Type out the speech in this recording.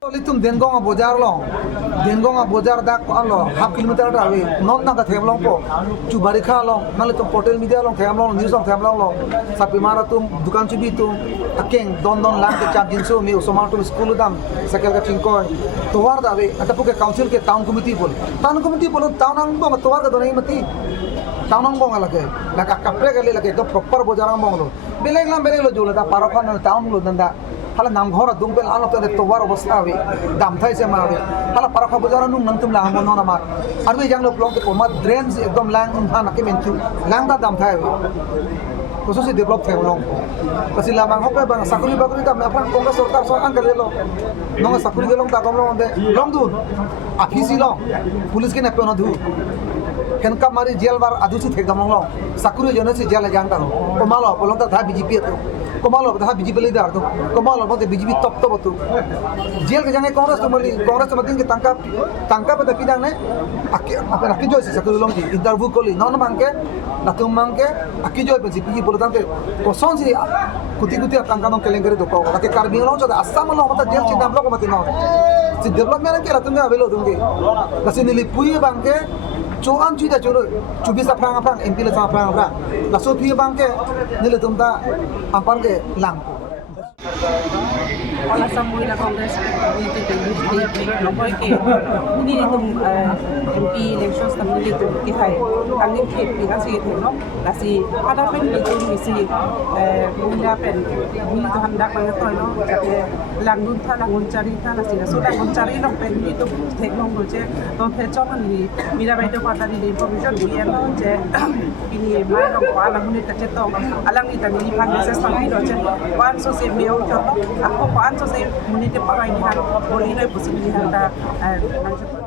Litum dengonga bojar dak alo half kilometer da we non na ka themlong po chu barikha long nalitum portal media long themlong news long themlong long sapi mara tum dukan chu bi tum akeng don lang ke chap jinso mi usoma tum school dam sakel ka chingko towar da we atapu ke council ke town committee bol town ang bong towar ka donai mati town ang bong alake la ka kapre ke lake to proper bojar ang bong lo beleg lo jula da Parokhuwa town lo danda hala nam ghora dumpel alo te towar obostha we dam thai se ma we hala Parokhuwa bazar nung nang tum la mon na ma arbe jang lo plong ke poma drains ekdom lang ha na ke mentu lang da dam thai we koso se develop thai long pasi la mang hope bang sakuri baguri ta apang congress sarkar so ang kale lo nong sakuri de long ta kom long de long dun afisi long police ke na pe no du ken ka mari jail bar adusi thek dam long sakuri jone se jail jang ta lo komalo polong ta dha bjp to komalo dah BJP leader tu komalo bote BJP top tu jail ke jangan congress tu mari congress makin ke tangkap pada pidang ne apa nak joy se sakul long ji interview koli non mangke natum mangke aki joy BJP boltan te koson si kuti tangkap non kelengare do ko ke karbi long joda assam long mata jail china blok mati no si development ke latung ga belo dungge lasi nili pui bangke Cuan cuida curu, cubi sapang MP le sapang langsung pi bangke nilai tumta ampar ke lang. Wala Nomati Congress Committee Nomoi ke ini tum MP elections kami itu kihai kami ke pikasi itu no lasi ada pen itu misi bunda pen ini tu hendak mengatur no jadi langun cari lasi sudah mencari no pen itu teknologi no tecoman ni mira betul pada di information dia no je ini mai no alang ni tercetok alang ni tadi ni pan message sampai no je pan so se meu contoh aku pan so se munite pakai ni boleh no posibilitas